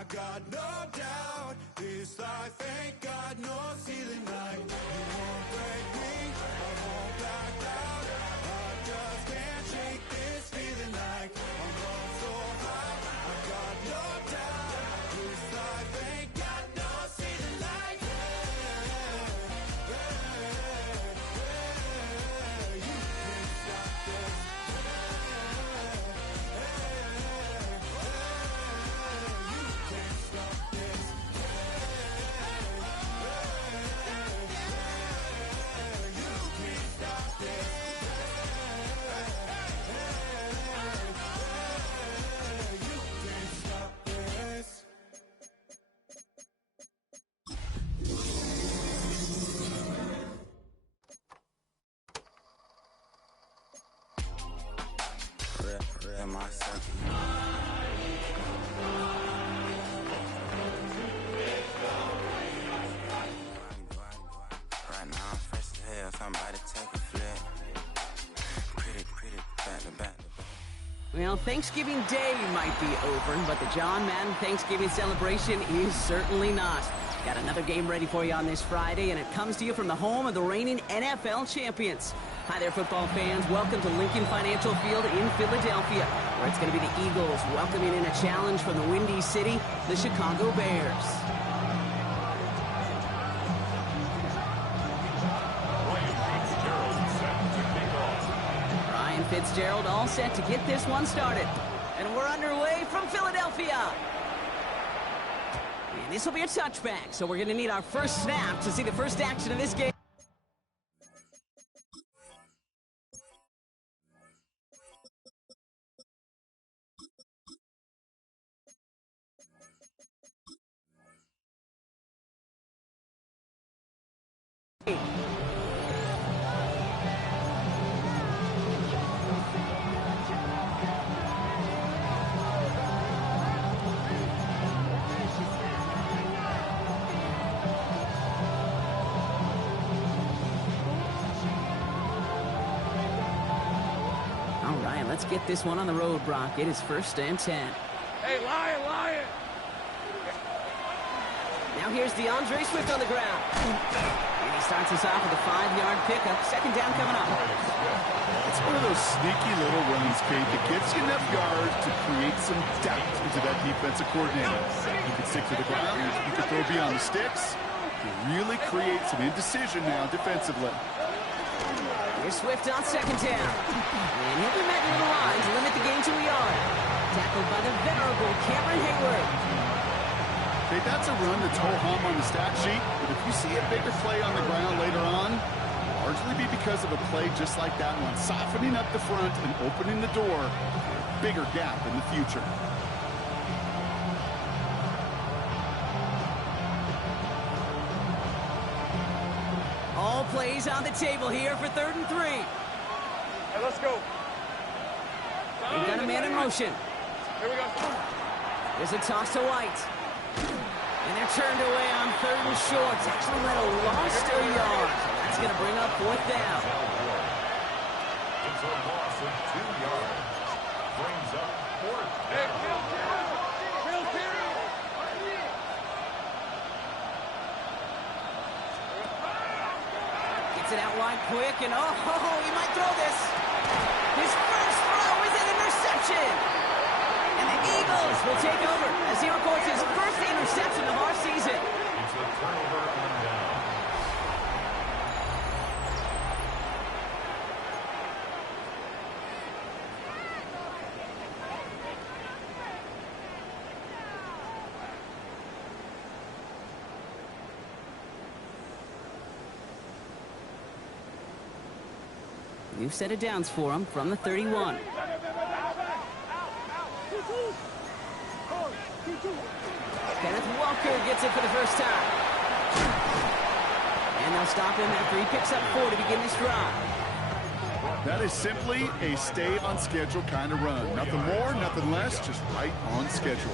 I got no doubt this life ain't got no ceiling like you won't break me, I won't back out. I just can't shake this feeling like I'm going so high. I got no doubt this life ain't got no ceiling like you can't stop this. Real myself. Right now I'm fresh as hell, somebody take a flip. Pretty, back to back. Well, Thanksgiving Day might be over, but the John Madden Thanksgiving celebration is certainly not. Got another game ready for you on this Friday, and it comes to you from the home of the reigning NFL champions. Hi there, football fans. Welcome to Lincoln Financial Field in Philadelphia, where it's going to be the Eagles welcoming in a challenge from the Windy City, the Chicago Bears. Ryan Fitzgerald all set to get this one started. And we're underway from Philadelphia. And this will be a touchback, so we're going to need our first snap to see the first action of this game. Let's get this one on the road, Brock. It is 1st and 10. Hey, Lion! Now here's DeAndre Swift on the ground. And he starts us off with a 5-yard pickup. Second down coming up. It's one of those sneaky little runs, Kate, that gives you enough yards to create some doubt into that defensive coordinator. You can stick to the ground. You can throw beyond the sticks. You really create some indecision now defensively. Here's Swift on second down. And he'll be met near the line to limit the game to a yard. Tackled by the venerable Cameron Hayward. Okay, that's a run that's ho-hum on the stat sheet, but if you see a bigger play on the ground later on, largely be because of a play just like that one, softening up the front and opening the door for a bigger gap in the future. All plays on the table here for 3rd and 3. Hey, let's go. We've got a man in motion. Here we go. There's a toss to White. And they're turned away on 3rd and short. Actually let a lost a yard. That's going to bring up 4th down. It's a loss of 2 yards. Brings up 4th down. Hey, Bill Terry! Gets it out wide quick, and he might throw this. His first throw is an interception. And the Eagles will take over as he records his first interception of our season. It's a turnover on down. New set of downs for him from the 31. Kenneth Walker gets it for the first time. And they'll stop him after he picks up 4 to begin this drive. That is simply a stay on schedule kind of run. Nothing more, nothing less, just right on schedule.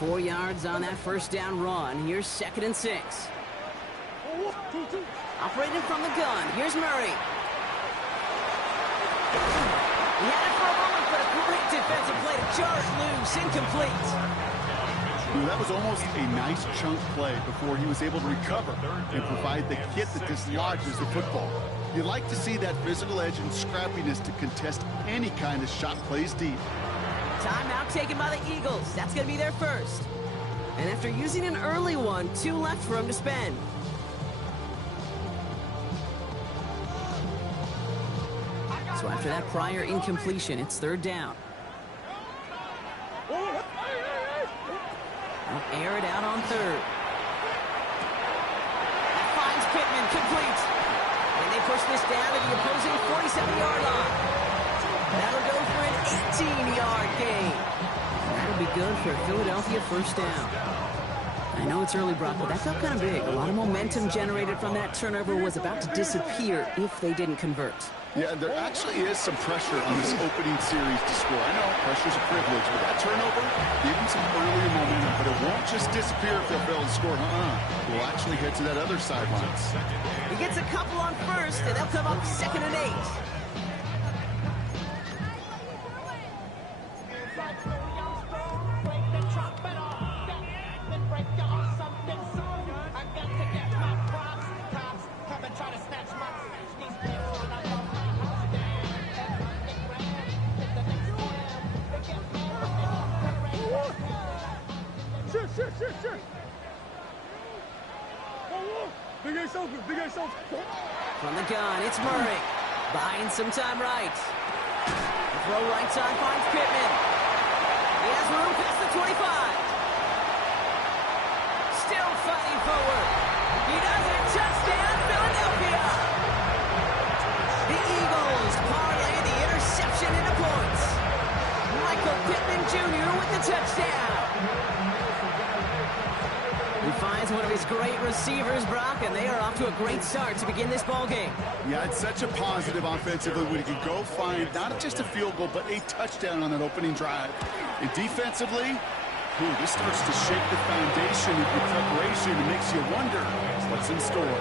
4 yards on that first down run. Here's 2nd and 6. Operating from the gun. Here's Murray. He had it for a moment, but a great defensive play to jar it loose. Incomplete. That was almost a nice chunk play before he was able to recover and provide the hit that dislodges the football. You like to see that physical edge and scrappiness to contest any kind of shot plays deep. Timeout taken by the Eagles. That's going to be their first. And after using an early one, 2 left for him to spend. So after that prior incompletion, it's 3rd down. They'll air it out on 3rd. That finds Pittman, complete. And they push this down to the opposing 47-yard line. That'll go for an 18-yard gain. That'll be good for a Philadelphia first down. I know it's early, Brock, but that felt kind of big. A lot of momentum generated from that turnover was about to disappear if they didn't convert. Yeah, there actually is some pressure on this opening series to score. I know pressure's a privilege, but that turnover gave them some earlier momentum, but it won't just disappear if they'll fail to score. We'll actually head to that other sidelines. He gets a couple on first, and they'll come up 2nd and 8. Sure. Big Ace open, Big Ace open. From the gun, it's Murray. Buying some time right. The throw right side finds Pittman. He has room past the 25. Still fighting forward. He does it. Touchdown, Philadelphia. The Eagles parlay the interception into points. Michael Pittman Jr. with the touchdown. He finds one of his great receivers, Brock, and they are off to a great start to begin this ball game. Yeah, it's such a positive offensively when he can go find not just a field goal, but a touchdown on that opening drive. And defensively, this starts to shake the foundation of your preparation and makes you wonder what's in store.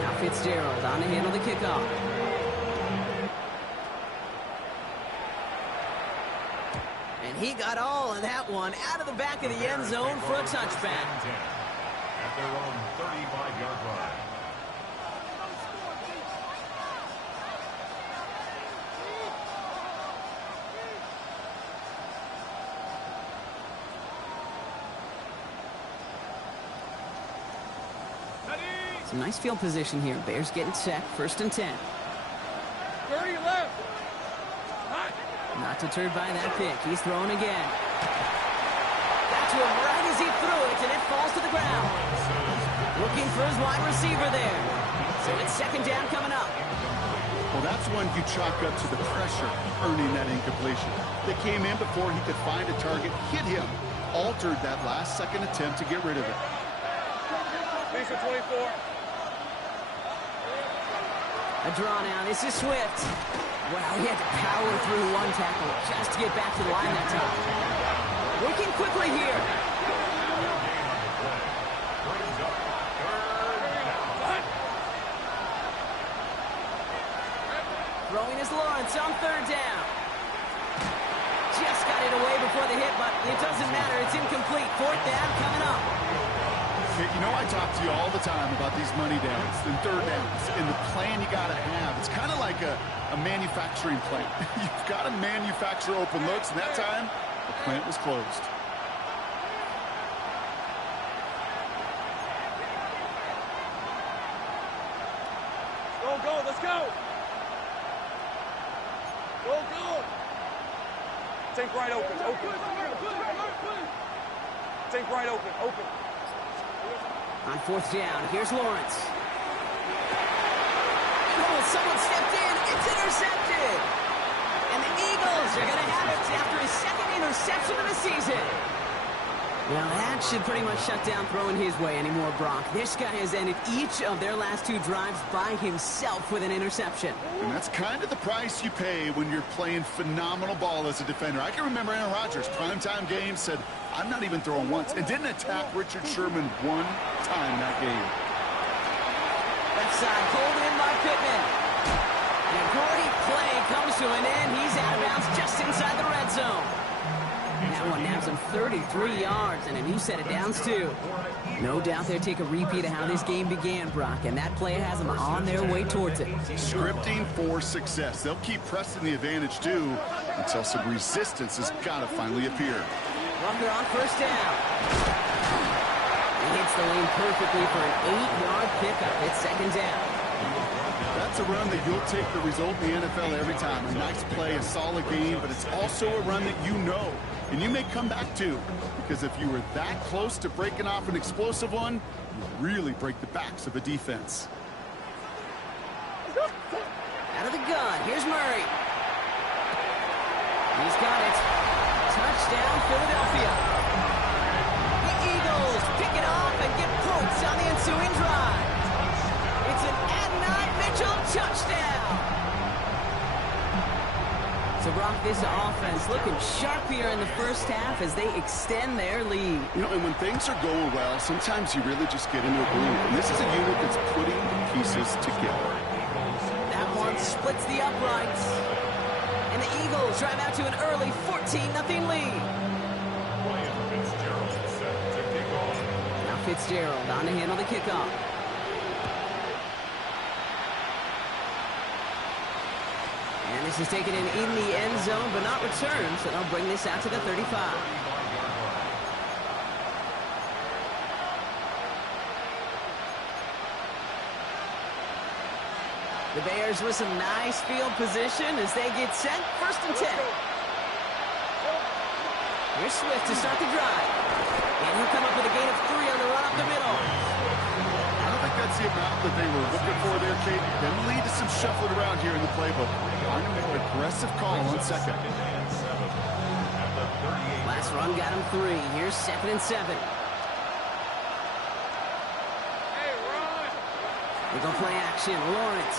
Now Fitzgerald on to handle the kickoff. And he got all of that one out of the back of the end zone for a touchback. At their own 35-yard line. Some nice field position here. Bears getting set. 1st and 10. 30 left. Not deterred by that pick. He's throwing again. Got to him right as he threw it, and it falls to the ground. Looking for his wide receiver there. So it's 2nd down coming up. Well, that's one you chalk up to the pressure earning that incompletion. They came in before he could find a target, hit him, altered that last-second attempt to get rid of it. Piece of 24. A draw now. This is Swift. Wow, he had to power through one tackle just to get back to the line that time. Working quickly here. Throwing is Lawrence on 3rd down. Just got it away before the hit, but it doesn't matter. It's incomplete. 4th down coming up. You know, I talk to you all the time about these money downs and 3rd downs and the plan you got to have. It's kind of like a manufacturing plant. You've got to manufacture open looks, and that time, the plant was closed. Go, let's go. Go. Take right open. Take right open. On 4th down, here's Lawrence. Oh, someone stepped in. It's intercepted. And the Eagles are going to have it after his 2nd interception of the season. Well, that should pretty much shut down throwing his way anymore, Brock. This guy has ended each of their last 2 drives by himself with an interception. And that's kind of the price you pay when you're playing phenomenal ball as a defender. I can remember Aaron Rodgers, primetime game, said, I'm not even throwing once, and didn't attack Richard Sherman one time that game. Left side, pulled in by Pittman. And a great play comes to an end. He's out of bounds just inside the red zone. That one nabs him 33 yards and a new set of downs, too. No doubt they'll take a repeat of how this game began, Brock, and that play has them on their way towards it. Scripting for success. They'll keep pressing the advantage, too, until some resistance has got to finally appear. Rucker on first down. He hits the lane perfectly for an 8-yard pickup. It's second down. That's a run that you'll take the result in the NFL every time. A nice play, a solid game, but it's also a run that you know, and you may come back to, because if you were that close to breaking off an explosive one, you really break the backs of a defense. Out of the gun, here's Murray. He's got it. Touchdown, Philadelphia. The Eagles pick it off and get points on the ensuing drive. It's an Adonai Mitchell touchdown. So, Brock, this offense looking sharp here in the first half as they extend their lead. You know, and when things are going well, sometimes you really just get into a groove. And this is a unit that's putting the pieces together. That one splits the uprights. And the Eagles drive out to an early 14-0 lead. Ryan Fitzgerald set to kick off. Now Fitzgerald on to handle the kickoff. And this is taken in the end zone, but not returned, so they'll bring this out to the 35. The Bears with some nice field position as they get set. First and 10. Here's Swift to start the drive. And he'll come up with a gain of 3 on the run up the middle. I don't think that's the amount that they were looking for there, Kate. That'll lead to some shuffling around here in the playbook. I'm going to make an aggressive call on second. Last run got him 3. Here's 2nd and 7. They go play action. Lawrence.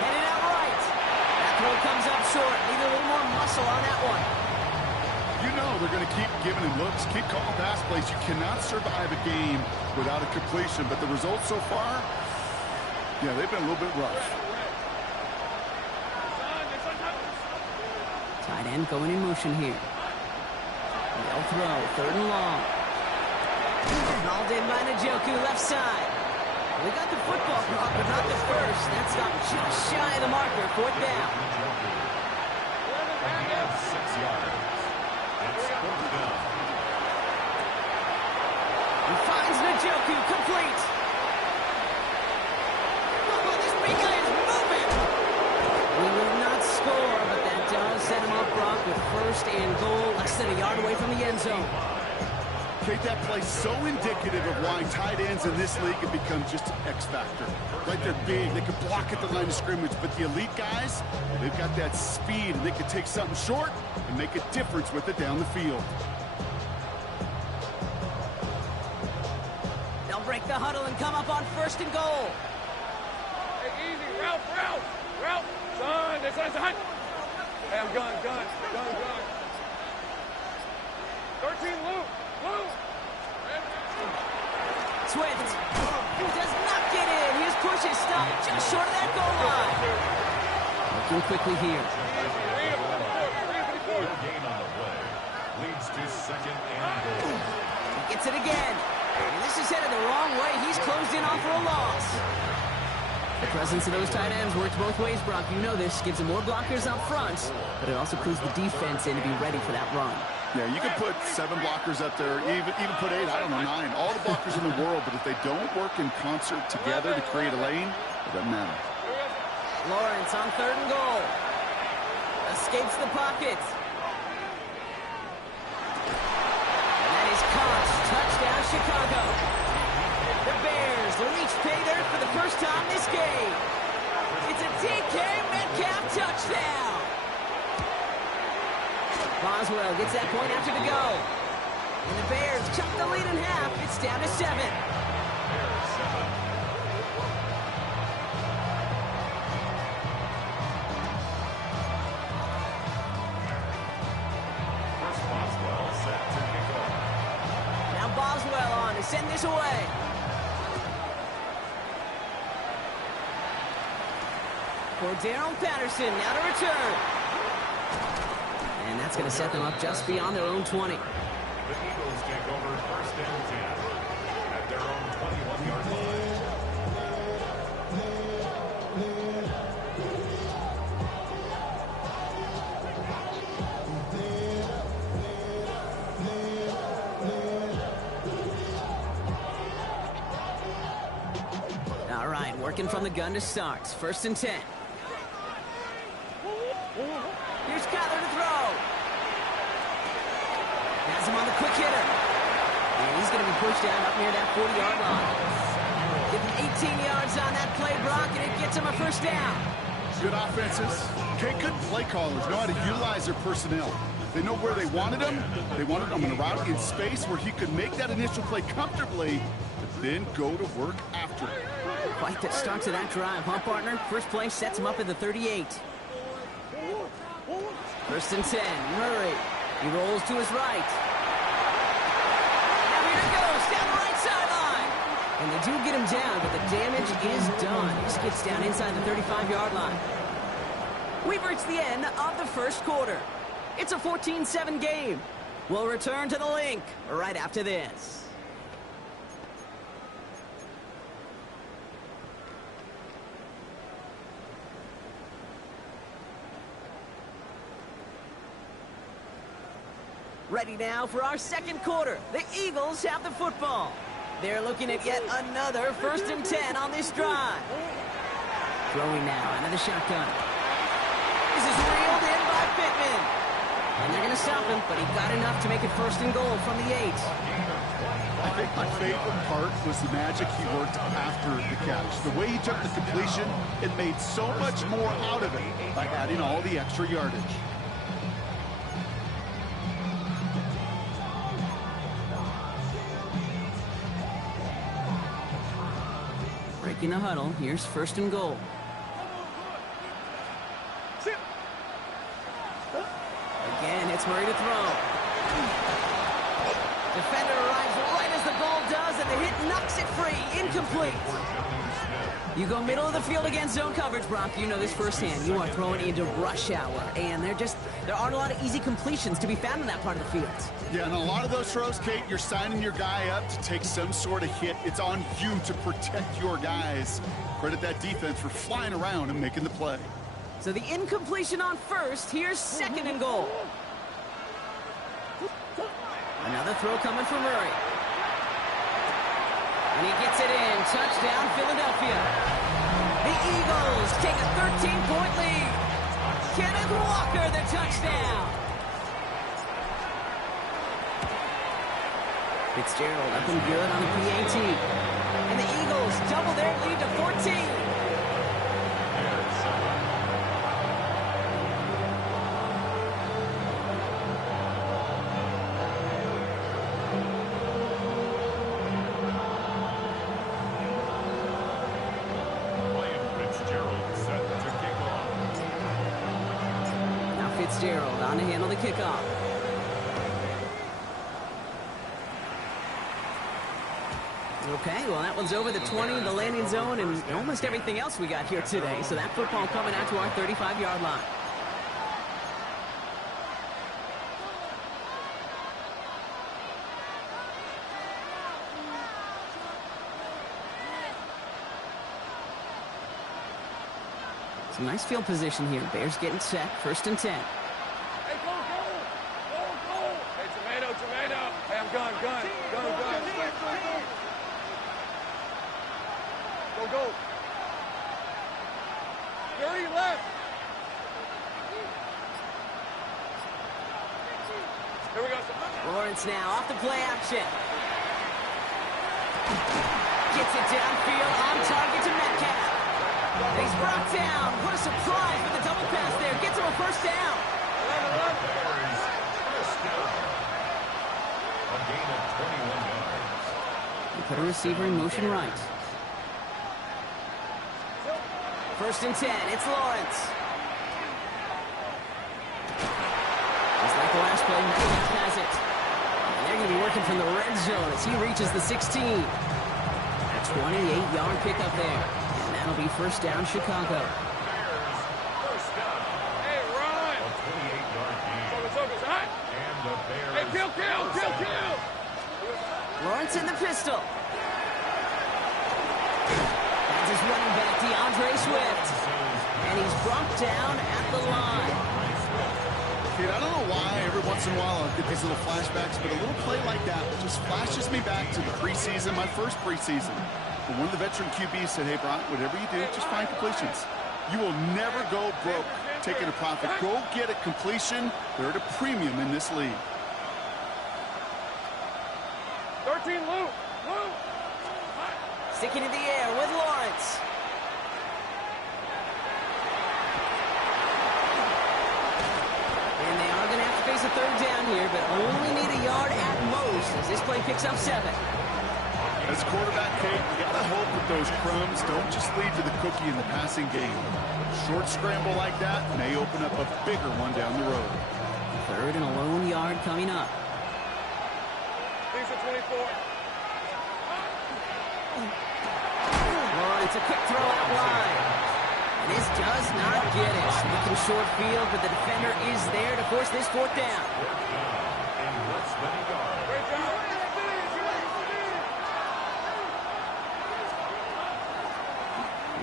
Headed out right. That throw comes up short. Need a little more muscle on that one. You know they're going to keep giving him looks, keep calling pass plays. You cannot survive a game without a completion, but the results so far, yeah, they've been a little bit rough. Tight end going in motion here. They'll throw. 3rd and long. Hauled in by Njoku, left side. They got the football block, but not the first. That's not just shy of the marker. 4th down. 6 yards. It's 4th down. He finds Njoku, complete. Oh, this big guy is moving. We will not score, but that does set him up, Brock, with 1st and goal, less than a yard away from the end zone. Kate, that play so indicative of why tight ends in this league have become just an X factor. Right, they're big, they can block at the line of scrimmage, but the elite guys, they've got that speed, and they can take something short and make a difference with it down the field. They'll break the huddle and come up on 1st and goal. Hey, easy. Route. Son, this is hot. Hey, I'm gun. 13, Luke. Swift does not get in. His push is stopped just short of that goal line. Looking quickly here. Good gain on the play. Leads to 2nd and goal. He gets it again. And this is headed the wrong way. He's closed in on for a loss. The presence of those tight ends works both ways, Brock. You know this. Gives them more blockers up front, but it also clues the defense in to be ready for that run. Yeah, you can put 7 blockers up there, even put 8, I don't know, 9, all the blockers in the world, but if they don't work in concert together to create a lane, it doesn't matter. Lawrence on 3rd and goal. Escapes the pocket. And that is caught. Touchdown, Chicago. The Bears reach pay dirt for the first time this game. It's a DK Metcalf touchdown. Boswell gets that point after the go. And the Bears chop the lead in half. It's down to 7. Boswell set to kick off. Now Boswell on to send this away. Cordarrelle Patterson now to return. And that's going to set them up just beyond their own 20. The Eagles take over first and 10 at their own 21-yard line. All right, working from the gun to start. First and 10. Here's Kyler to throw. Has him on the quick hitter. And he's going to be pushed out up near that 40-yard line. Getting 18 yards on that play, Brock, and it gets him a first down. Good offenses. Okay, good play callers know how to utilize their personnel. They know where they wanted him. They wanted him in a route in space where he could make that initial play comfortably, but then go to work after it. Quite the start to that drive, huh, partner? First play sets him up at the 38. First and 10, Murray. He rolls to his right. Now here he goes, down the right sideline. And they do get him down, but the damage is done. He skips down inside the 35-yard line. We've reached the end of the first quarter. It's a 14-7 game. We'll return to the link right after this. Ready now for our second quarter. The Eagles have the football. They're looking at yet another first and 10 on this drive. Throwing now out of the shotgun. This is reeled in by Pittman. And they're going to stop him, but he got enough to make it first and goal from the 8. I think my favorite part was the magic he worked after the catch. The way he took the completion, it made so much more out of it by adding all the extra yardage. Breaking the huddle, here's first and goal. Again, it's Murray to throw. Defender arrives right as the ball does, and the hit knocks it free. Incomplete. You go middle of the field against zone coverage, Brock. You know this firsthand. You are throwing into rush hour, and there aren't a lot of easy completions to be found in that part of the field. Yeah, and a lot of those throws, Kate, you're signing your guy up to take some sort of hit. It's on you to protect your guys. Credit that defense for flying around and making the play. So the incompletion on first. Here's second and goal. Another throw coming from Murray. And he gets it in. Touchdown, Philadelphia. The Eagles take a 13-point lead. Kenneth Walker, the touchdown. Fitzgerald up and good on the PAT. And the Eagles double their lead to 14. Fitzgerald on to handle the kickoff. Okay, well, that one's over the 20, the landing zone, and almost everything else we got here today. So that football coming out to our 35-yard line. Some nice field position here. Bears getting set. First and 10. Hey, go, go! Go, go! Hey, tomato, tomato! Hey, I'm gun. Go, go! Dirty left! Here we go. Lawrence now off the play action. Gets it downfield on target to Metcalf. He's brought down. What a surprise with the double pass there. Gets him a first down. A gain of 21 yards. They put a receiver in motion right. First and 10. It's Lawrence. Just like the last play, he has it. And they're going to be working from the red zone as he reaches the 16. A 28-yard pickup there. That'll be first down, Chicago. Lawrence in the pistol. That's his running back, DeAndre Swift. And he's brought down at the line. Kid, I don't know why every once in a while I'll get these little flashbacks, but a little play like that just flashes me back to the preseason, my first preseason. When one of the veteran QBs said, hey, Brock, whatever you do, just find completions. You will never go broke taking a profit. Go get a completion. They're at a premium in this league. 13, Lou. Sticking in the air with Lawrence. And they are going to have to face a third down here, but only need a yard at most as this play picks up 7. As quarterback, Kate, you got to hope that those crumbs don't just lead to the cookie in the passing game. Short scramble like that may open up a bigger one down the road. Third and a lone yard coming up. These are 24. Lawrence, a quick throw out wide. And this does not get it. Looking short field, but the defender is there to force this fourth down. Great job.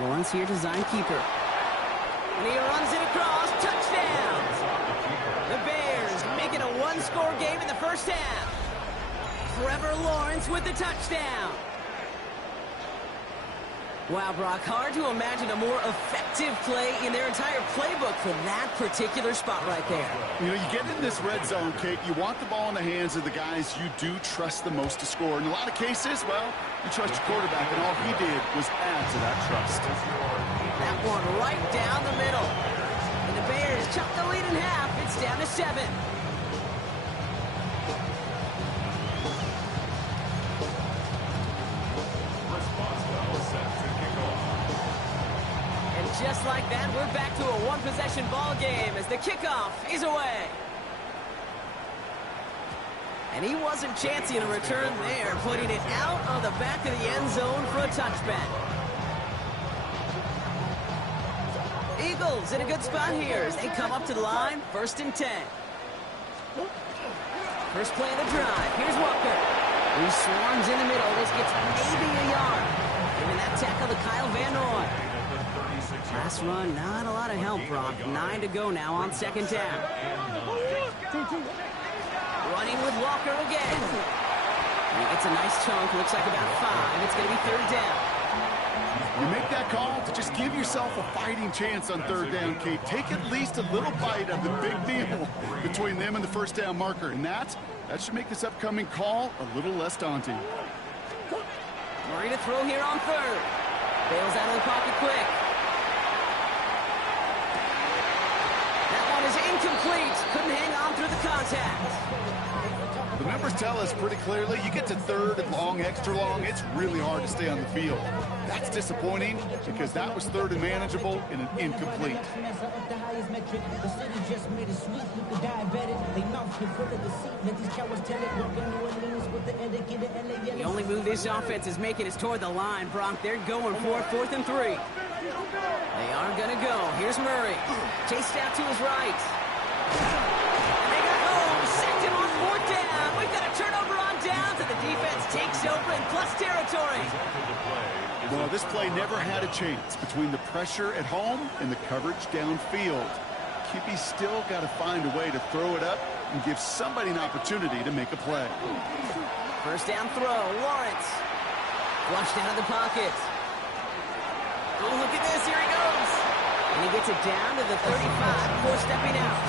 Lawrence here, design keeper. And he runs it across. Touchdown! The Bears making a one-score game in the first half. Trevor Lawrence with the touchdown. Wow, Brock, hard to imagine a more effective play in their entire playbook for that particular spot right there. You know, you get in this red zone, Kate, you want the ball in the hands of the guys you do trust the most to score. In a lot of cases, well, you trust your quarterback, and all he did was add to that trust. That one right down the middle. And the Bears chop the lead in half. It's down to 7. Just like that, we're back to a one-possession ball game as the kickoff is away. And he wasn't chancing a return there, putting it out of the back of the end zone for a touchback. Eagles in a good spot here as they come up to the line, 1st and 10. First play of the drive. Here's Walker. He swarms in the middle. This gets maybe a yard. Giving that tackle to Kyle Van Noy. Last run, not a lot of help, Brock. 9 to go now on 2nd down. Running with Walker again. And he gets a nice chunk, looks like about 5. It's going to be 3rd down. You make that call to just give yourself a fighting chance on 3rd down, Kate. Take at least a little bite of the big meal between them and the 1st down marker. And that should make this upcoming call a little less daunting. Murray to throw here on 3rd. Bails out of the pocket quick. Is incomplete. Couldn't hang on through the contact. The numbers tell us pretty clearly, you get to 3rd and long, extra long, it's really hard to stay on the field. That's disappointing because that was 3rd and manageable and an incomplete. The only move this offense is making is toward the line, Brock. They're going for 4th and 3. They are going to go. Here's Murray. Chased out to his right. And they got home. Sacked him on 4th down. We've got a turnover on downs, and the defense takes over in plus territory. Well, this play never had a chance between the pressure at home and the coverage downfield. QB's still got to find a way to throw it up and give somebody an opportunity to make a play. 1st down throw. Lawrence. Flushed out of the pocket. Oh, look at this. Here he goes. And he gets it down to the 35 before stepping out.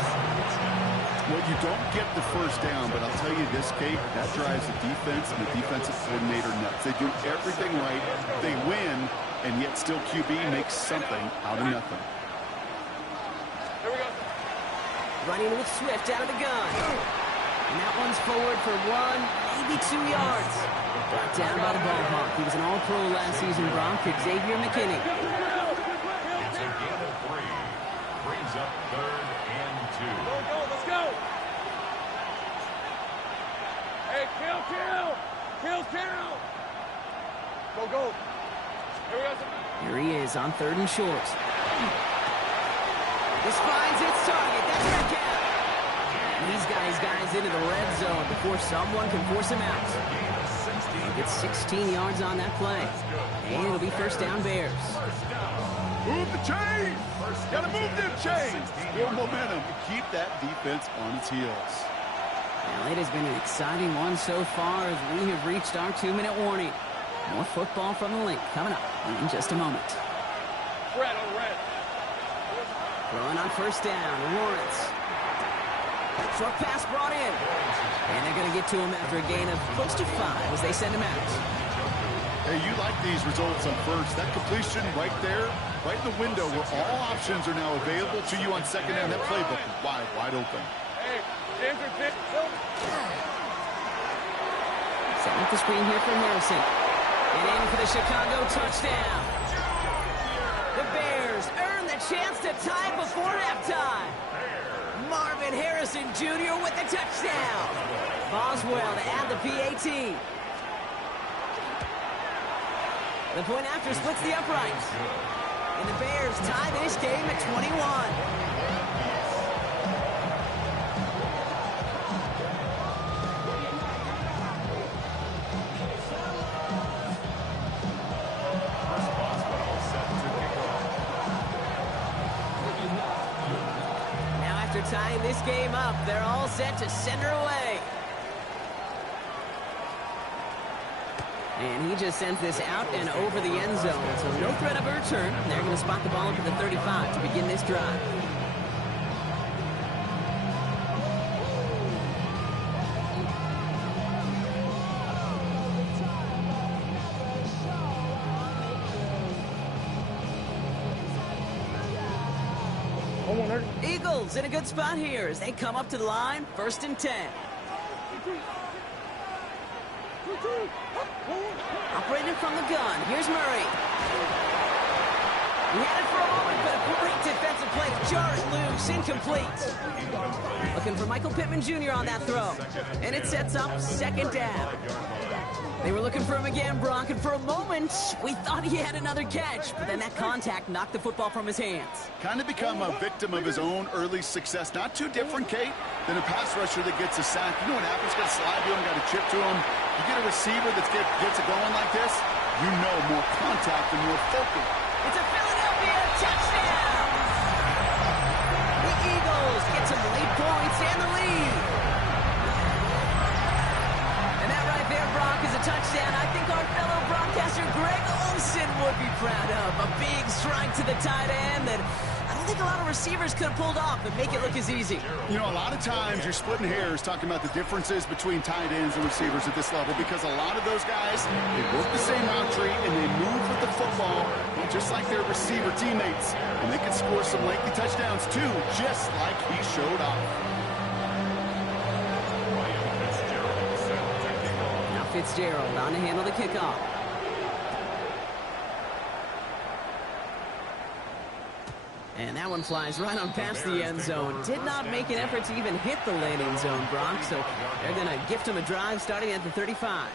Well, you don't get the 1st down, but I'll tell you this, Kate, that drives the defense and the defensive coordinator nuts. They do everything right. They win, and yet still QB makes something out of nothing. Here we go. Running with Swift out of the gun. And that one's forward for 1, maybe 2 yards. Brought down by the ball hawk. He was an all-pro last season, Brock. Xavier McKinney. It's a gain of 3. Brings up 3rd and 2. Go, let's go. Hey, kill. Go. Here we go. Here he is on 3rd and short. This finds its target. That's Metcalf. And he's got his guys into the red zone before someone can force him out. He gets 16 yards on that play. And it'll be first down Bears. Move the chains! Gotta move them chains! More momentum to keep that defense on its heels. Well, it has been an exciting one so far as we have reached our 2-minute warning. More football from the link coming up in just a moment. Red on red. Throwing on first down, Lawrence. Short pass brought in. And they're going to get to him after a gain of close to 5 as they send him out. Hey, you like these results on first. That completion right there, right in the window where all options are now available to you on second down. That playbook is wide open. Hey, Ginger, Setting up the screen here for Harrison. And in for the Chicago touchdown. The Bears earn the chance to tie before halftime. Marvin Harrison Jr. with the touchdown. Boswell to add the PAT. The point after splits the uprights. And the Bears tie this game at 21. Tying this game up, they're all set to send her away. And he just sends this out and over the end zone. So no threat of a return. They're going to spot the ball up at the 35 to begin this drive. Eagles in a good spot here as they come up to the line, 1st and 10. Operating from the gun, here's Murray. He had it for a moment, but a great defensive play to jar it loose, incomplete. Looking for Michael Pittman Jr. on that throw, and it sets up 2nd down. They were looking for him again, Brock, and for a moment, we thought he had another catch, but then that contact knocked the football from his hands. Kind of become a victim of his own early success. Not too different, Kate, than a pass rusher that gets a sack. You know what happens? Got to slide to him, got to chip to him. You get a receiver that gets it going like this, you know more contact and more focus. It's a Philadelphia touchdown! The Eagles get some late points and the lead. And that right there, Brock, is a touchdown I think our fellow broadcaster Greg Olsen would be proud of. A big strike to the tight end that I don't think a lot of receivers could have pulled off and make it look as easy. You know, a lot of times you're splitting hairs talking about the differences between tight ends and receivers at this level because a lot of those guys, they work the same route tree and they move with the football just like their receiver teammates. And they can score some lengthy touchdowns too, just like he showed off. Now Fitzgerald on to handle the kickoff. And that one flies right on past the end zone. Did not make an effort to even hit the landing zone, Brock. So they're going to gift him a drive starting at the 35.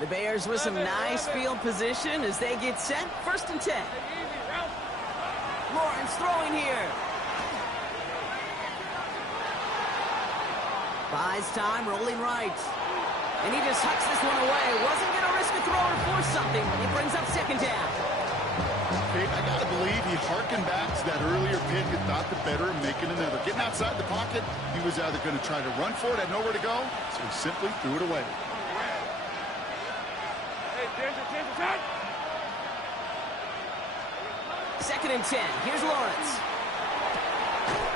The Bears with some nice field position as they get set. 1st and 10. Lawrence throwing here. Buys time, rolling right. And he just hucks this one away. Wasn't going to risk a throw or force something. He brings up 2nd down. Hey, I got to believe he harkened back to that earlier pick and thought the better of making another. Getting outside the pocket, he was either going to try to run for it, had nowhere to go, so he simply threw it away. 2nd and 10. Here's Lawrence.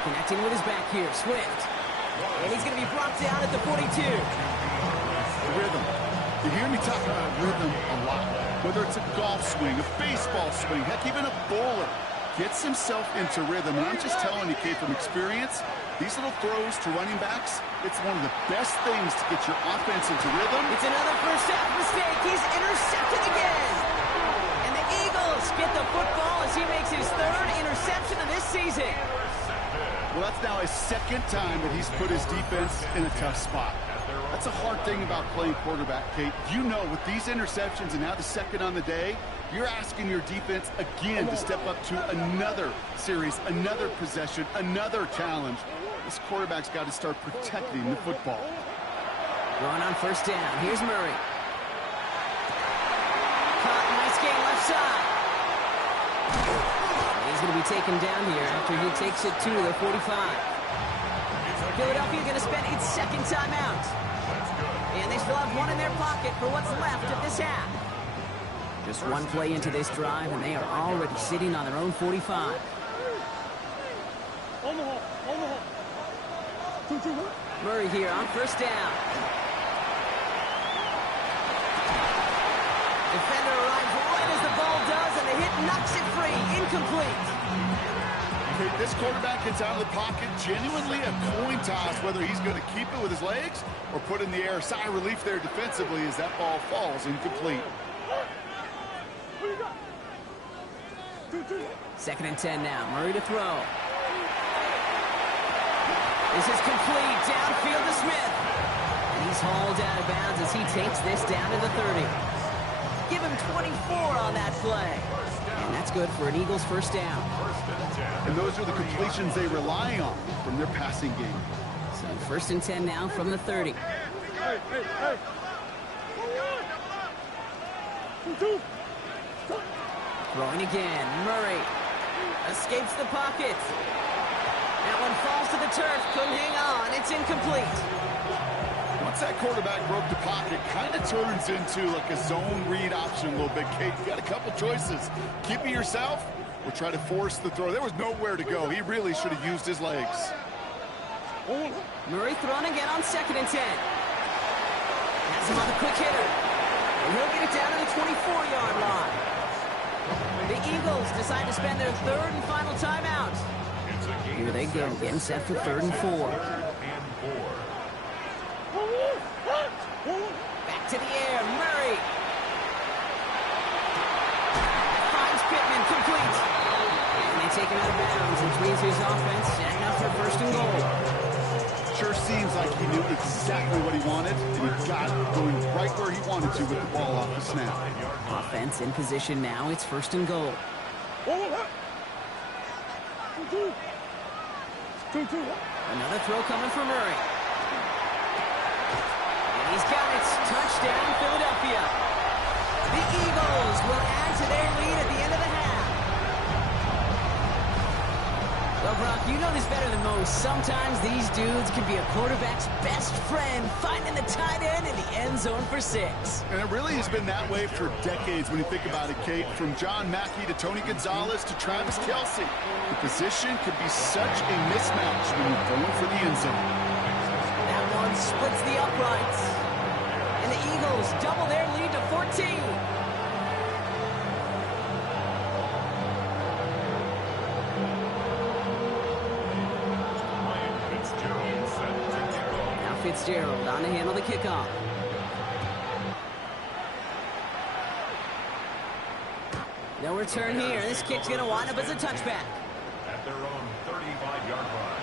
Connecting with his back here, Swift. And he's going to be brought down at the 42. Rhythm. You hear me talk about rhythm a lot. Whether it's a golf swing, a baseball swing, heck, even a bowler gets himself into rhythm. And I'm just telling you, Kate, from experience, these little throws to running backs, it's one of the best things to get your offense into rhythm. It's another first half mistake. He's intercepted again. And the Eagles get the football as he makes his 3rd interception of this season. Well, that's now his second time that he's put his defense in a tough spot. That's a hard thing about playing quarterback, Kate. You know, with these interceptions and now the second on the day, you're asking your defense again to step up to another series, another possession, another challenge. This quarterback's got to start protecting the football. Going on first down. Here's Murray. Caught, nice game left side. He's going to be taken down here after he takes it to the 45. Philadelphia going to spend its second timeout. And they still have one in their pocket for what's left of this half. Just one play into this drive, and they are already sitting on their own 45. Murray here on first down. Defender arrives right as the ball does, and the hit knocks it free. Incomplete. This quarterback gets out of the pocket, genuinely a coin toss, whether he's going to keep it with his legs or put in the air. Sigh of relief there defensively as that ball falls incomplete. Second and 10 now. Murray to throw. This is complete. Downfield to Smith. And he's hauled out of bounds as he takes this down to the 30. Give him 24 on that play. And that's good for an Eagles first down. And those are the completions they rely on from their passing game. So first and 10 now from the 30. Throwing again. Murray escapes the pocket. That one falls to the turf. Couldn't hang on. It's incomplete. Once that quarterback broke the pocket, kind of turns into like a zone read option a little bit. Kate, you got a couple choices. Keep it yourself or try to force the throw. There was nowhere to go. He really should have used his legs. Murray thrown again on second and 10. Has him on the quick hitter. And he'll get it down to the 24-yard line. The Eagles decide to spend their third and final timeout. Here they go, getting set for third and 4. Back to the air, Murray. Finds Pittman, complete. And they take him out of bounds, which means his offense setting up for first and goal. Sure seems like he knew exactly what he wanted, and he got it going right where he wanted to with the ball off the snap. Offense in position now, it's first and goal. Another throw coming for Murray. And he's got it. Touchdown, Philadelphia. The Eagles will add to their lead at the end of the half. Well, Brock, you know this better than most. Sometimes these dudes can be a quarterback's best friend, finding the tight end in the end zone for 6. And it really has been that way for decades when you think about it, Kate. From John Mackey to Tony Gonzalez to Travis Kelce. The position could be such a mismatch when you're going for the end zone. That one splits the uprights. And the Eagles double their lead to 14. Fitzgerald on to handle the kickoff. No return here. This kick's going to wind up as a touchback. At their own 35-yard line.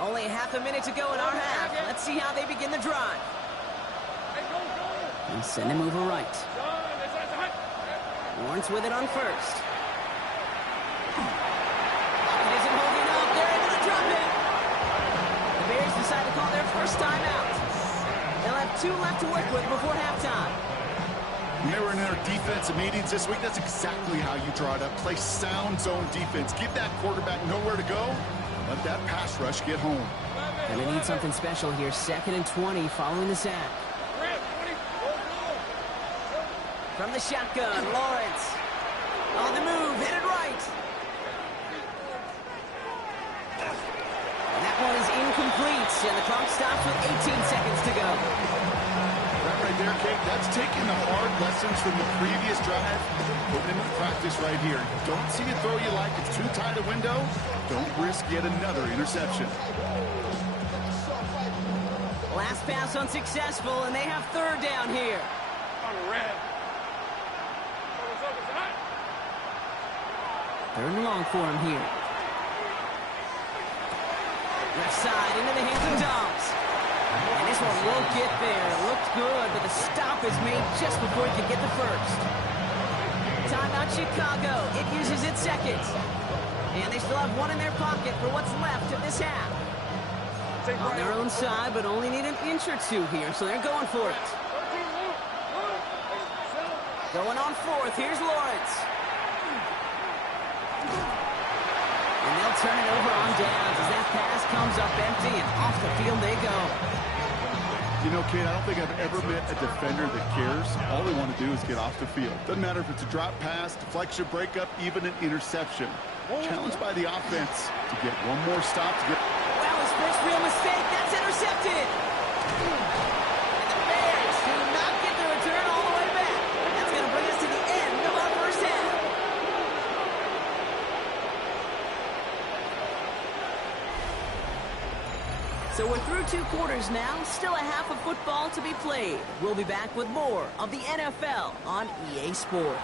Only half a minute to go in our half. Let's see how they begin the drive. And send him over right. Lawrence with it on first. It isn't holding up. They're able to drop it. The Bears decide to call their first timeout. They'll have 2 left to work with before halftime. When they were in their defensive meetings this week, that's exactly how you draw it up. Play sound zone defense. Give that quarterback nowhere to go. Let that pass rush get home. And they need something special here. 2nd and 20 following the sack. From the shotgun, Lawrence. On the move, hit it right. And that one is incomplete, and the clock stops with 18 seconds to go. Right there, Kate, that's taking the hard lessons from the previous drive, putting them into practice right here. Don't see a throw you like, it's too tight a window. Don't risk yet another interception. last pass unsuccessful, and they have third down here. On the red. Third and long for him here. Left side into the hands of Dobbs. And this one won't get there. It looked good, but the stop is made just before he could get the first. Timeout Chicago. It uses its second. And they still have one in their pocket for what's left of this half. On their own side, but only need an inch or two here, so they're going for it. Going on fourth. Here's Lawrence. And they'll turn it over on downs as that pass comes up empty, and off the field they go. You know, Kate, I don't think I've ever met a defender that cares. All they want to do is get off the field. Doesn't matter if it's a drop pass, deflection, breakup, even an interception. Challenged by the offense to get one more stop. Well, his first real mistake, that's intercepted. And the Bears do not get the return all the way back. That's going to bring us to the end of our first half. So we're through 2 quarters now, still a half of football to be played. We'll be back with more of the NFL on EA Sports.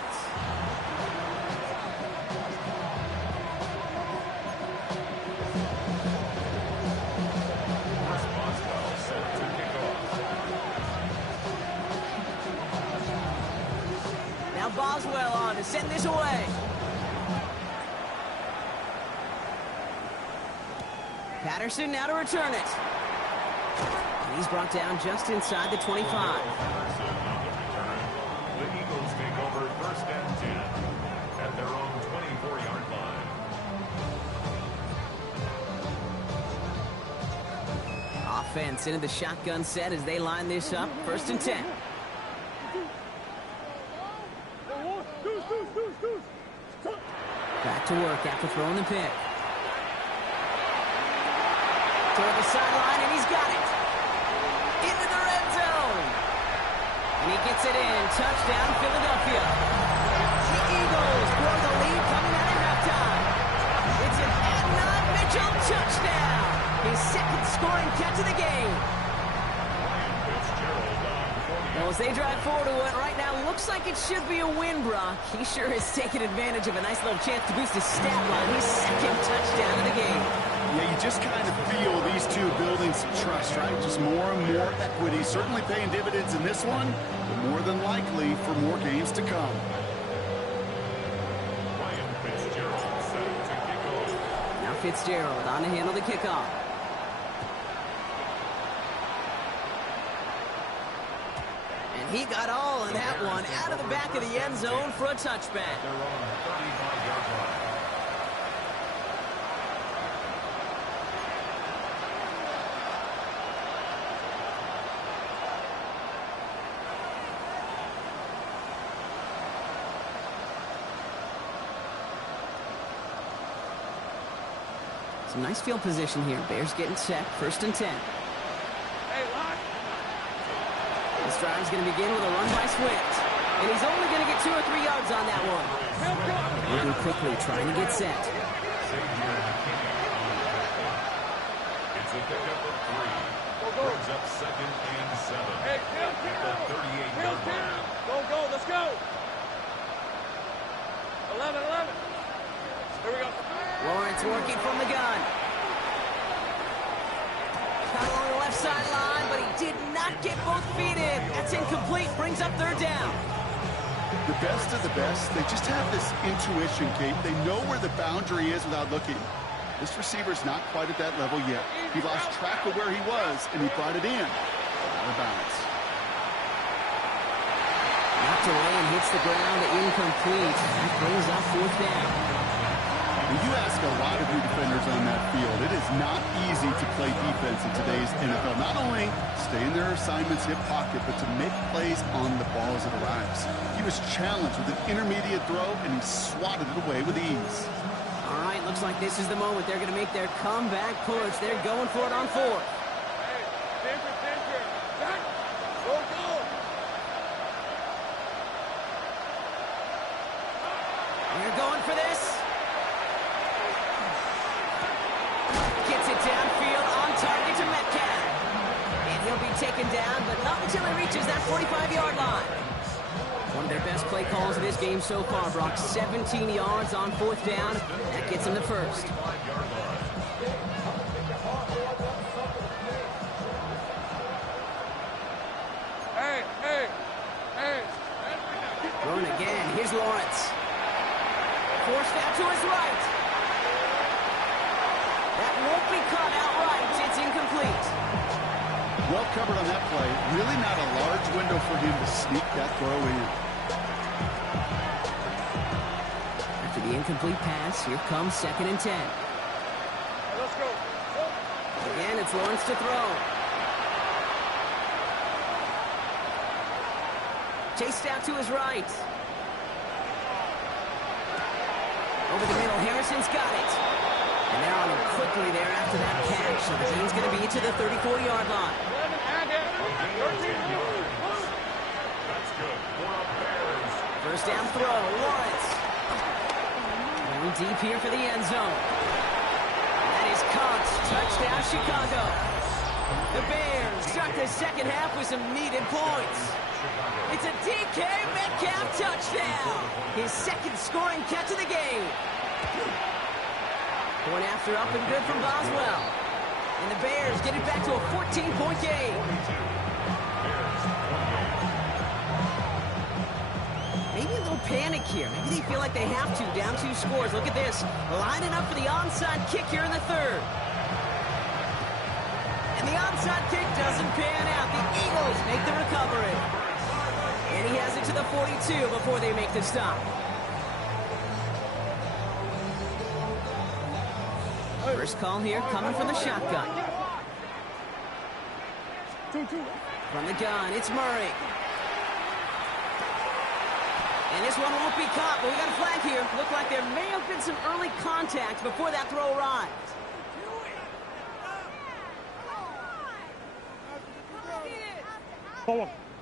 Now Boswell on to send this away. Patterson now to return it. And he's brought down just inside the 25. The Eagles take over first and 10 at their own 24-yard line. Offense into the shotgun set as they line this up. First and 10. Back to work after throwing the pick. Toward the sideline, and he's got it. Into the red zone. And he gets it in. Touchdown, Philadelphia. The Eagles grow the lead coming out of halftime. It's an Adnan Mitchell touchdown. His second scoring catch of the game. Well, as they drive forward to what right now looks like it should be a win, Brock, he sure has taken advantage of a nice little chance to boost his stat line. His second touchdown of the game. Yeah, you just kind of feel these two building some trust, right? Just more and more equity. Certainly paying dividends in this one, but more than likely for more games to come. Ryan Fitzgerald set to kick off. Now Fitzgerald on to handle the kickoff. And he got all of that one out of the back of the end zone for a touchback. Their own 35-yard line. Some nice field position here. Bears getting set. First and 10. Hey, lock. This drive's going to begin with a run by Swift. And he's only going to get 2 or 3 yards on that one. Moving quickly, trying to get set. It's a pickup of 3. Brings up second and 7. Hey, At the 38-yard line. Go, let's go. 11. Here we go. Lawrence working from the gun. Got along the left sideline, but he did not get both feet in. That's incomplete. Brings up third down. The best of the best, they just have this intuition, Kate. They know where the boundary is without looking. This receiver's not quite at that level yet. He lost track of where he was, and he brought it in. Out of bounds. Knocked away and hits the ground, incomplete. That brings up fourth down. When you ask a lot of your defenders on that field, it is not easy to play defense in today's NFL. Not only stay in their assignments, hip pocket, but to make plays on the ball as it arrives. He was challenged with an intermediate throw, and he swatted it away with ease. All right, looks like this is the moment. They're going to make their comeback push. They're going for it on fourth. Hey, danger. Jack, go. They're going for this. Gets it downfield on target to Metcalf. And he'll be taken down, but not until he reaches that 45-yard line. One of their best play calls of this game so far, Brock. 17 yards on 4th down. That gets him the first. Throwing again. Here's Lawrence. Forced out to his right. That won't be caught outright. It's incomplete. Well covered on that play. Really not a large window for him to sneak that throw in. After the incomplete pass, here comes 2nd and 10. Let's go. Again, it's Lawrence to throw. Chased out to his right. Over the middle, Harrison's got it. And they're on him quickly there after that catch. So the gain's going to be to the 34-yard line. First down throw, Lawrence. Going deep here for the end zone. That is caught. Touchdown, Chicago. The Bears start the second half with some needed points. It's a DK Metcalf touchdown. His 2nd scoring catch of the game. Point after up and good from Boswell. And the Bears get it back to a 14-point game. Maybe a little panic here. Maybe they feel like they have to. Down 2 scores. Look at this. Lining up for the onside kick here in the 3rd. And the onside kick doesn't pan out. The Eagles make the recovery. And he has it to the 42 before they make the stop. First call here coming from the shotgun. From the gun, it's Murray. And this one won't be caught, but we got a flag here. Looked like there may have been some early contact before that throw arrived.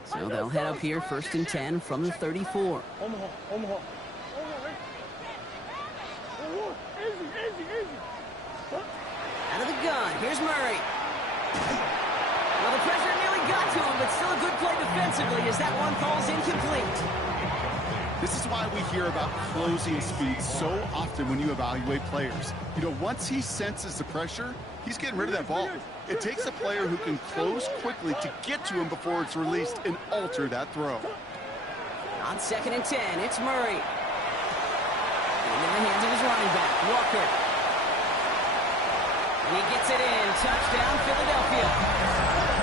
So they'll head up here, 1st and 10 from the 34. Out of the gun, here's Murray. Well, the pressure nearly got to him, but still a good play defensively as that one falls incomplete. This is why we hear about closing speed so often when you evaluate players. You know, once he senses the pressure, he's getting rid of that ball. It takes a player who can close quickly to get to him before it's released and alter that throw. On 2nd and 10, it's Murray. And in the hands of his running back, Walker. And he gets it in. Touchdown, Philadelphia.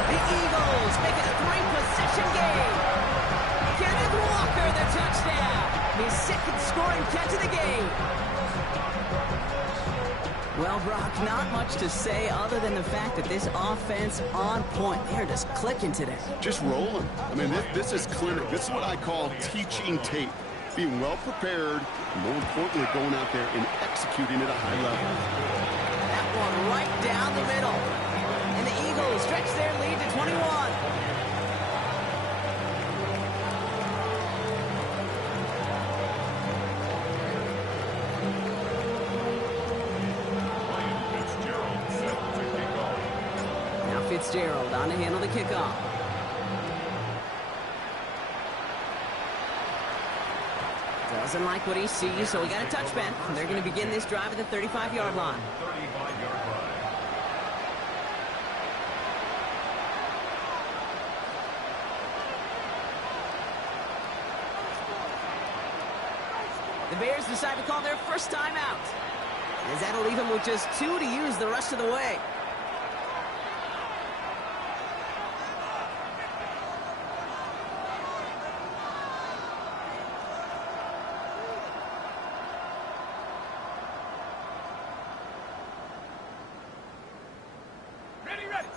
The Eagles make it a 3-possession game. Kenneth Walker, the touchdown. His 2nd scoring catch of the game. Well, Brock, not much to say other than the fact that this offense on point. They're just clicking today. Just rolling. I mean, this is clinic. This is what I call teaching tape. Being well prepared, and more importantly, going out there and executing at a high level. That one right down the middle. And the Eagles stretch their lead to 21. Fitzgerald on to handle the kickoff. Doesn't like what he sees, so we got a touchback. They're going to begin this drive at the 35-yard line. 35-yard line. The Bears decide to call their first timeout, as that'll leave them with just 2 to use the rest of the way.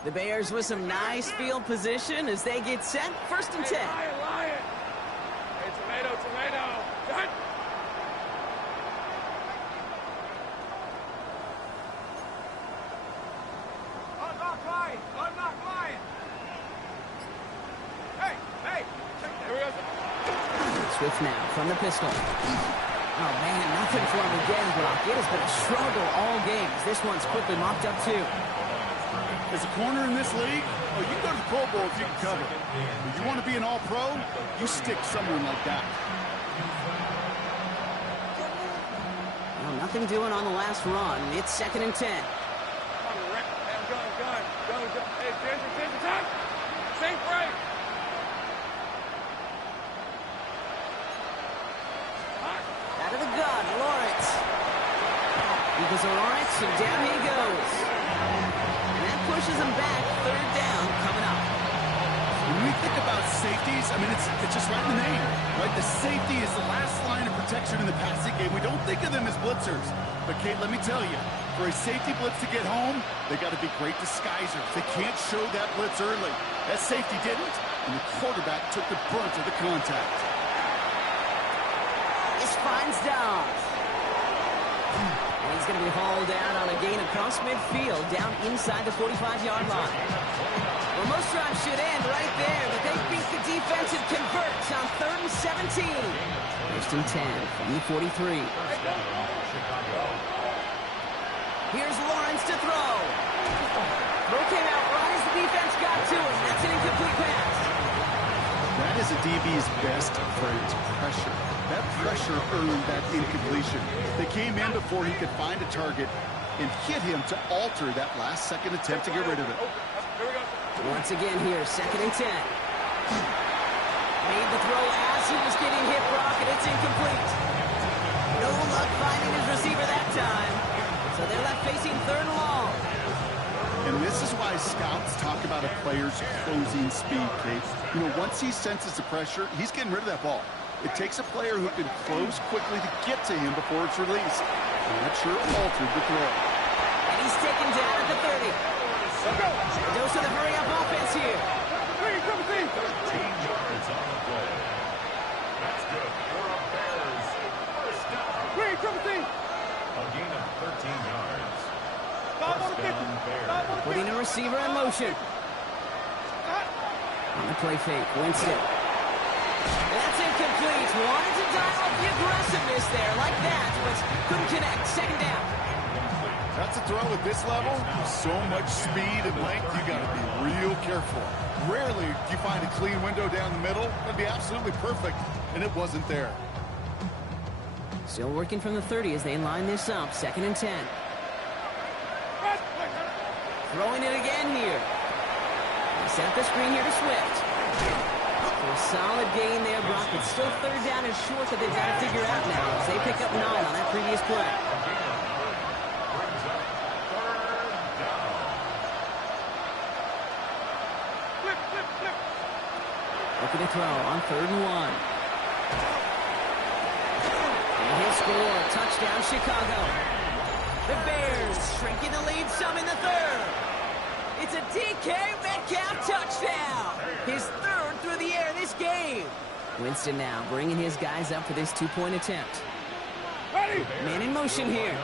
The Bears with some nice field position as they get set. 1st and 10. Lion. Hey, tomato. Cut. Unlock Lion. Hey. Here we go. Swift now from the pistol. Oh, man, nothing for him again, Brock. It has been a struggle all game. This one's quickly mopped up, too. As a corner in this league, you can go to the Pro Bowl if you can cover. If you want to be an all-pro, you stick someone like that. Well, nothing doing on the last run. It's 2nd and 10. Gun. Hey, attention, time. Safe break. Out of the gun, Lawrence. Eagles are Lawrence, and down he goes. And that pushes him back. 3rd down coming up. When we think about safeties, I mean, it's just right in the name, right? The safety is the last line of protection in the passing game. We don't think of them as blitzers. But, Kate, let me tell you, for a safety blitz to get home, they got to be great disguisers. They can't show that blitz early. That safety didn't, and the quarterback took the brunt of the contact. This finds Dobbs. And he's going to be hauled out on a gain across midfield, down inside the 45-yard line. Well, most drives should end right there, but they beat the defense and converts on 3rd and 17. 1st and 10 from the 43. Here's Lawrence to throw. Throw came out right as the defense got to him. That's an incomplete pass. That is a DB's best friend, pressure. That pressure earned that incompletion. They came in before he could find a target and hit him to alter that last-second attempt to get rid of it. Once again here, 2nd and 10. Made the throw as he was getting hit, Brock, and it's incomplete. No luck finding his receiver that time. So they're left facing 3rd and long. And this is why scouts talk about a player's closing speed, Kate. You know, once he senses the pressure, he's getting rid of that ball. It takes a player who can close quickly to get to him before it's released. And that sure altered the throw. And he's taken down at the 30. Dose of the hurry-up offense here. 13 yards on the play. That's good for a Bears first down. A gain of 13 yards. First down, Bears. Putting a receiver in motion. On the play fake, Winston. That's incomplete. Wanted to dial up the aggressiveness there like that, but couldn't connect. 2nd down. That's a throw at this level. So much speed and length, you got to be real careful. Rarely do you find a clean window down the middle. That'd be absolutely perfect, and it wasn't there. Still working from the 30 as they line this up. 2nd and 10. Throwing it again here. They set up the screen here to Swift. So a solid gain there, Brock. It's still 3rd down and short that they've got to figure out now as they pick up 9 on that previous play. Looking to throw on 3rd and 1. And he'll score. Touchdown, Chicago. The Bears shrinking the lead some in the 3rd. It's a DK Metcalf touchdown. His 3rd through the air this game. Winston now bringing his guys up for this 2-point attempt. Man in motion here.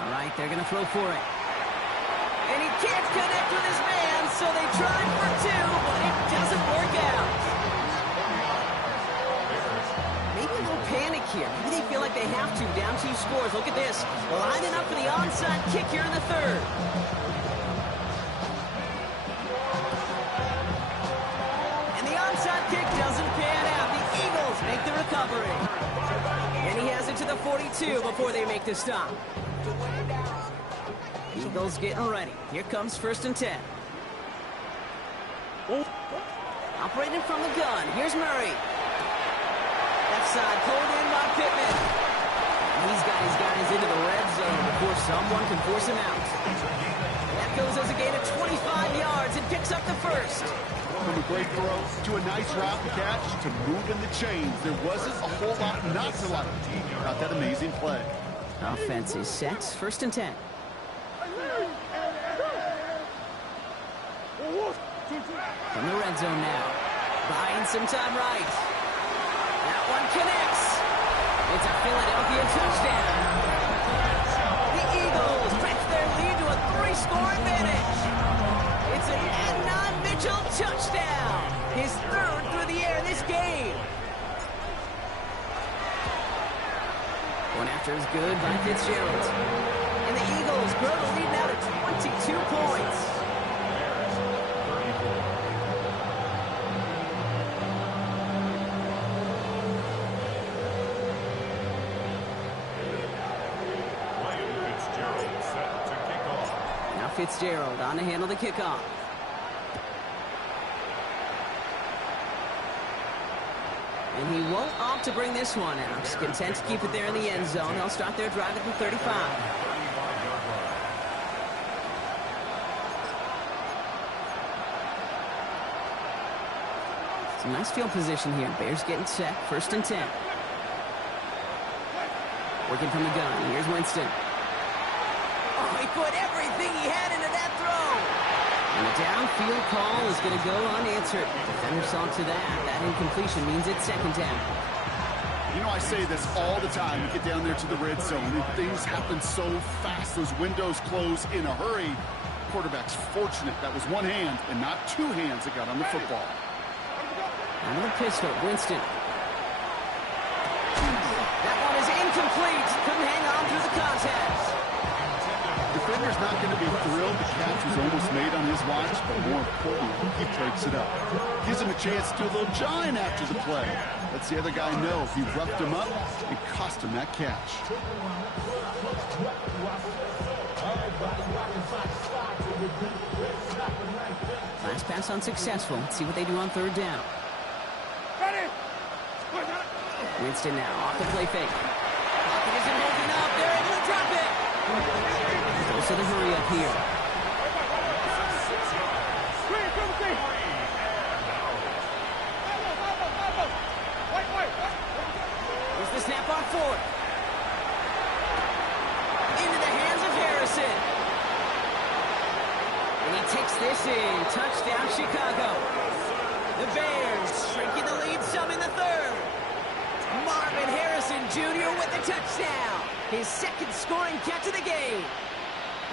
All right, they're going to throw for it. And he can't connect with his man, so they tried for 2, but it doesn't work out. Maybe a little panic here. Maybe they feel like they have to. Down 2 scores. Look at this. Lining up for the onside kick here in the 3rd. And the onside kick doesn't pan out. The Eagles make the recovery. And he has it to the 42 before they make the stop. Eagles getting ready. Here comes 1st and 10. Operating from the gun. Here's Murray. Left side pulled in by Pittman. He's got his guys into the red zone before someone can force him out. That goes as a gain of 25 yards and picks up the 1st. From a great throw to a nice route and catch to moving the chains. There wasn't a whole lot not to like about that amazing play. Offense is set. 1st and 10. From the red zone now. Buying some time right. That one connects. It's a Philadelphia touchdown. The Eagles stretch their lead to a 3-score advantage. It's an Adnan Mitchell touchdown. His 3rd through the air this game. Going after is good by Fitzgerald. And the Eagles Eagles grow the lead now to 22 points. Bears, 34. Ryan Fitzgerald set to kick off. Now Fitzgerald on to handle the kickoff. And he won't opt to bring this one out. He's content to keep it there in the end zone. They'll start their drive at the 35. 35-yard line. Some nice field position here. Bears getting set. 1st and 10. Working from the gun. Here's Winston. Oh, he put everything he had into that throw. And the downfield call is going to go unanswered. Defender saw to that. That incompletion means it's 2nd down. You know, I say this all the time. You get down there to the red zone, and things happen so fast. Those windows close in a hurry. Quarterback's fortunate that was one hand and not two hands that got on the football. Out of the pistol, Winston. That one is incomplete. Couldn't hang on through the contest. Defender's not going to be thrilled the catch was almost made on his watch, but more importantly, he breaks it up. Gives him a chance to do a little jawing after the play. Lets the other guy know he roughed him up and cost him that catch. Last pass unsuccessful. Let's see what they do on 3rd down. Ready? Winston now off the play fake. Pocket isn't holding up. They're able to drop it. Close to the hurry up here. Here's the snap on 4th. Into the hands of Harrison. And he takes this in. Touchdown, Chicago. The Bears shrinking the lead some in the 3rd. Marvin Harrison Jr. with the touchdown. His 2nd scoring catch of the game.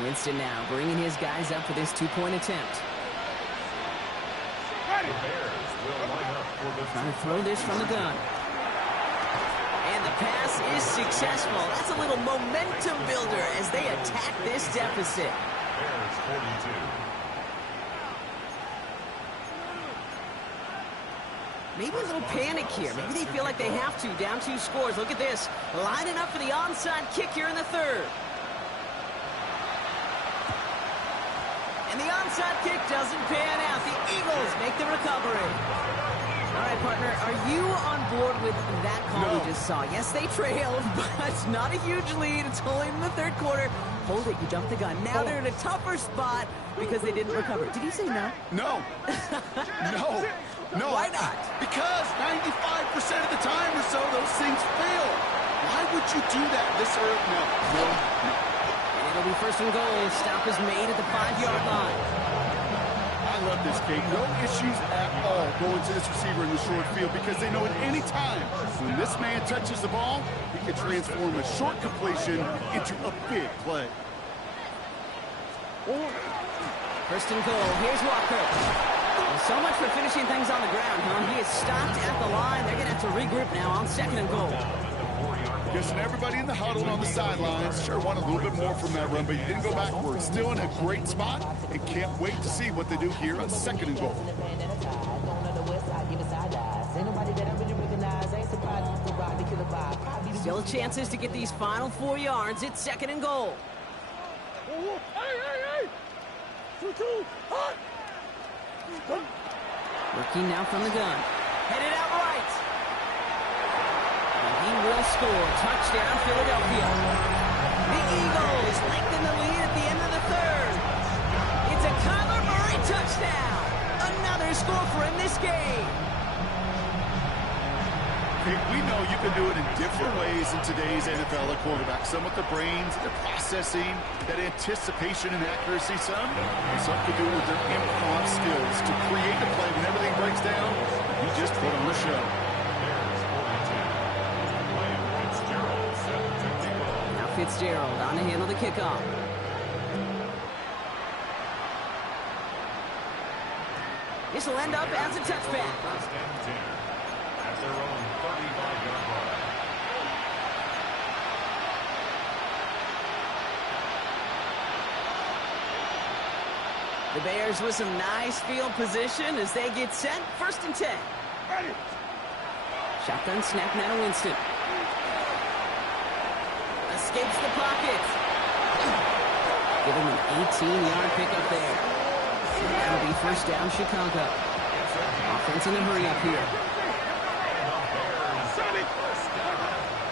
Winston now bringing his guys up for this 2-point attempt. The Bears will line up for the Trying to throw this from the gun. And the pass is successful. That's a little momentum builder as they attack this deficit. Bears 42. Maybe a little panic here. Maybe they feel like they have to. Down 2 scores. Look at this. Lining up for the onside kick here in the 3rd. And the onside kick doesn't pan out. The Eagles make the recovery. All right, partner, are you on board with that call we just saw? Yes, they trailed, but it's not a huge lead. It's only in the 3rd quarter. Hold it, you jumped the gun. Now they're in a tougher spot because they didn't recover. Did you say no? No. No. No. Why not? Because 95% of the time or so, those things fail. Why would you do that this early? No. And it'll be 1st and goal. Stop is made at the 5-yard line. I love this, Kate. No issues at all going to this receiver in the short field because they know at any time when this man touches the ball, he can transform a short completion into a big play. 1st and goal. Here's Walker. Well, so much for finishing things on the ground, huh? He is stopped at the line. They're going to have to regroup now on 2nd and goal. Guessing everybody in the huddle on the sidelines sure want a little bit more from that run, but you didn't go backwards. Still in a great spot and can't wait to see what they do here on 2nd and goal. Still chances to get these final 4 yards. It's 2nd and goal. Hey! Working now from the gun. Headed out right. And he will score. Touchdown, Philadelphia. The Eagles lengthen the lead at the end of the 3rd. It's a Kyler Murray touchdown. Another score for him this game. We know you can do it in different ways in today's NFL at quarterback. Some with the brains, the processing, that anticipation and accuracy, some. And some can do it with their improv skills to create the play when everything breaks down. You just put on the show. Bears 42. Ryan Fitzgerald set to kick off. Now Fitzgerald on to handle the kickoff. This will end up as a touchback. 1st and 10. At their own 35-yard line. The Bears with some nice field position as they get set. 1st and 10. Ready. Shotgun snap now to Winston. Escapes the pocket. Give him an 18-yard pickup there. That'll be 1st down, Chicago. Offense in a hurry up here.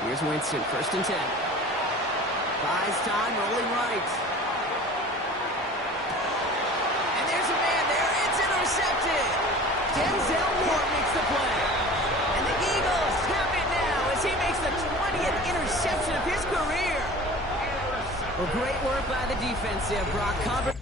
Here's Winston, 1st and 10. Buys time, rolling right. And there's a man there. It's intercepted. Denzel Moore makes the play. And the Eagles have it now as he makes the 20th interception of his career. Well, great work by the defense there, Brock. Covered.